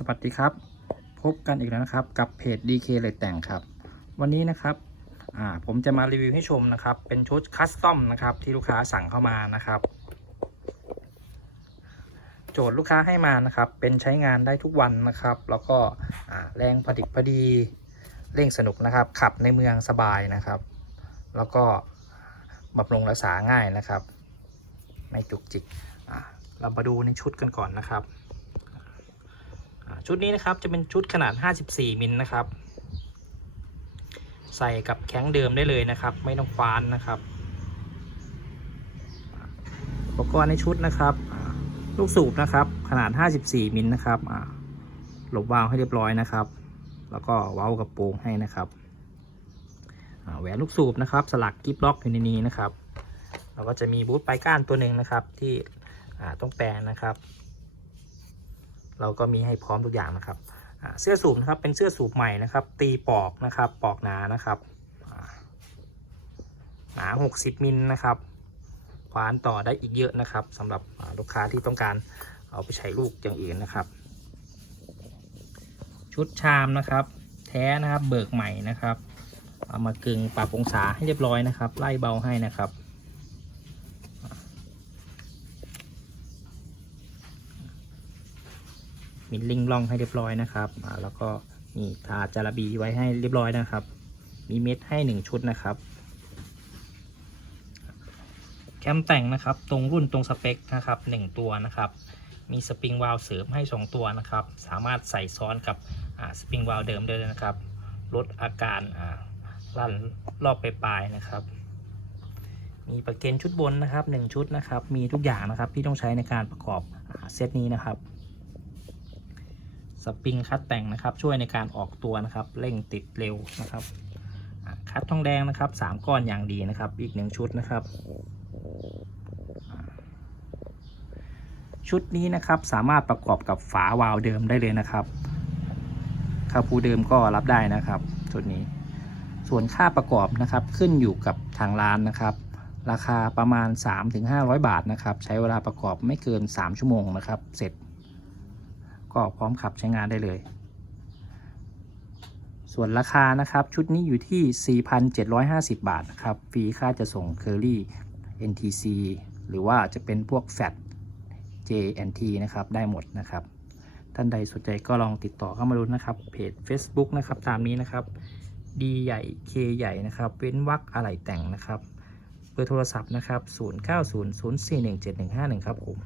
สวัสดีครับ พบกันอีกแล้วนะครับกับเพจ DK เลยแต่งครับ วันนี้นะครับผมจะมารีวิวให้ชมนะครับ เป็นชุดคัสตอมนะครับที่ลูกค้าสั่งเข้ามานะครับ โจทย์ลูกค้าให้มานะครับ เป็นใช้งานได้ทุกวันนะครับ แล้วก็แรงผลิตพอดีเร่งสนุกนะครับ ขับในเมืองสบายนะครับ แล้วก็บำรุงรักษาง่ายนะครับ ไม่จุกจิกเรามาดูในชุดกันก่อนนะครับ ชุดนี้นะครับจะเป็นชุดขนาด 54 มิลนะครับ ใส่กับแข้งเดิมได้เลยนะครับ ไม่ต้องควานนะครับอุปกรณ์ในชุดนะครับ ลูกสูบนะครับขนาด 54 มิลนะครับหลบวาล์วให้เรียบร้อยนะครับ แล้วก็เว้ากับโปรงให้นะครับแหวนลูกสูบนะครับ สลักกิฟล็อกอยู่ในนี้นะครับ แล้วก็จะมีบูทปลายก้านตัวหนึ่งนะครับที่ต้องแปลงนะครับ เราก็มีให้พร้อมทุกอย่างนะครับเสื้อสูบนะครับเป็นเสื้อสูบใหม่นะครับ ตีปอกนะครับปอกหนานะครับอ่าหนา 60 มิลนะครับขวานต่อได้อีกเยอะนะครับสำหรับลูกค้าที่ต้องการเอาไปใช้ลูกอย่างอื่นนะครับ ชุดชามนะครับ แท้นะครับเบิกใหม่นะครับ เอามากึงปรับองศาให้เรียบร้อยนะครับ ไล่เบาให้นะครับ มีลิงล่องให้เรียบร้อยนะครับแล้วก็มีทาจาระบีไว้ให้เรียบร้อยนะครับ มีเม็ดให้หนึ่งชุดนะครับ แคมแต่งนะครับตรงรุ่นตรงสเปคนะครับหนึ่งตัวนะครับ มีสปริงวาล์วเสริมให้ 2 ตัวนะครับ สามารถใส่ซ้อนกับสปริงวาล์วเดิมได้เลยนะครับ ลดอาการลั่นรอบปลายๆนะครับ มีประเกนชุดบนนะครับ 1 ชุดนะครับ มีทุกอย่างนะครับที่ต้องใช้ในการประกอบเซตนี้นะครับ สปริงคัดแต่งนะครับ ช่วยในการออกตัวนะครับเร่งติดเร็วนะครับคัดทองแดงนะครับสามก้อนอย่างดีนะครับ อีกหนึ่งชุดนะครับ ชุดนี้นะครับสามารถประกอบกับฝาวาล์วเดิมได้เลยนะครับคาปูเดิมก็รับได้นะครับชุดนี้ ส่วนค่าประกอบนะครับขึ้นอยู่กับทางร้านนะครับ ราคาประมาณ 3-500 บาทนะครับ ใช้เวลาประกอบไม่เกิน 3 ชั่วโมงนะครับ เสร็จ ก็พร้อมขับใช้งานได้เลย ส่วนราคานะครับ ชุดนี้อยู่ที่ 4,750 บาทนะครับฟรีค่าจะส่งเคอรี่ NTC หรือว่าจะเป็นพวกแฟ JNT นะครับ ได้หมดนะครับ ท่านใดสนใจก็ลองติดต่อเข้ามาดูนะครับ เพจ Facebook นะครับ ตามนี้นะครับ D ใหญ่ K ใหญ่นะครับ เว้นวรรคอะไรแต่งนะครับ เบอร์โทรศัพท์นะครับ 0900417151 ครับผม